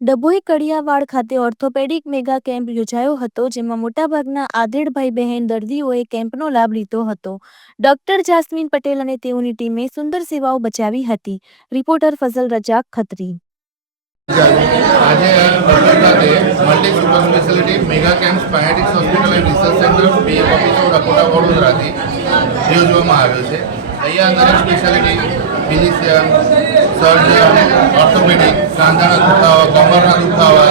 ડભોઈ કડિયાવાડ ખાતે orthopaedic mega camp યોજાયો હતો, જેમાં મોટાભાગના આધેડ ભાઈ બહેન દર્દીઓએ કેમ્પનો લાભ લીધો હતો. ડોક્ટર જાસ્મીન પટેલ અને તેઓની ટીમે સુંદર સેવાઓ બચાવી હતી. રિપોર્ટર ફઝલ રજાક ખત્રી. આજે ડભોઈ ખાતે multi super speciality mega camp સ્પાયટિક્સ હોસ્પિટલ એન્ડ રિસર્ચ સેન્ટર બીએફ ઓફિસ રકોટા વડોદરાથી યોજવામાં આવ્યો છે. અહીંયા દરેક સ્પેશિયાલિટી ફિઝિશિયન, સર્જન, ઓર્થોપેડિક, સાંધાના દુખાવા, કમરના દુખાવા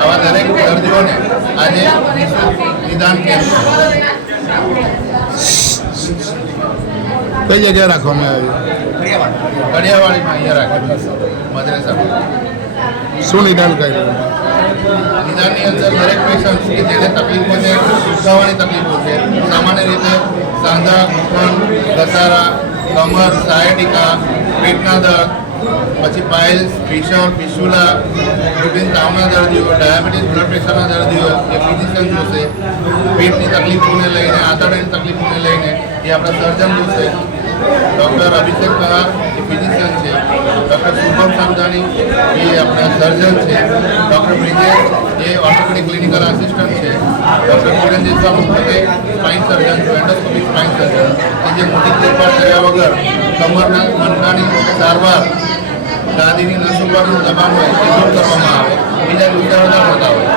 આવા દરેક દર્દીઓને આજે નિદાન કેમ્પ કઈ જગ્યાએ રાખવામાં આવ્યું? કડિયાવાડીમાં અહીંયા રાખેલું મદ્રેસા. શું નિદાન કર્યું? નિદાનની અંદર દરેક પેશન્ટ કે જેને તકલીફો છે, દુખાવાની તકલીફો છે, સામાન્ય રીતે સાંધા, ઘૂંટણ, ઘસારા, કમર, સાયટિકા, પેટના દર્દ, પછી પાઇલ્સ, ફિશર, ફિસ્યુલા, વિભિન્ન તાવના દર્દીઓ, ડાયાબિટીસ, બ્લડ પ્રેશરના દર્દીઓ એ ફિઝિશિયન જોશે. પેટની તકલીફોને લઈને, આંતરડાની તકલીફોને લઈને એ આપણા સર્જન જોશે. ડૉક્ટર અભિષેક કહાર એ ફિઝિશિયન છે. ડૉક્ટર શુભમ સમજાની એ આપણા સર્જન છે. ડૉક્ટર બ્રિજેશ એ ઓર્થોપેડિક ક્લિનિકલ આસિસ્ટન્ટ છે. ડૉક્ટર ચિરંજીવ સ્વામી સ્પાઇન સર્જન છે, એન્ડોસ્કોપિક સ્પાઇન સર્જન કે જે મોટી ફેરફાર કર્યા વગર કમરના મણકાની સારવાર, ગાદીની નસ ઉપરનું દબાણ હોય એ દૂર કરવામાં આવે, બીજા દુખાવા થતા હોય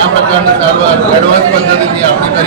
આ પ્રકારની સારવાર એડવાન્સ પદ્ધતિથી આપણે કરી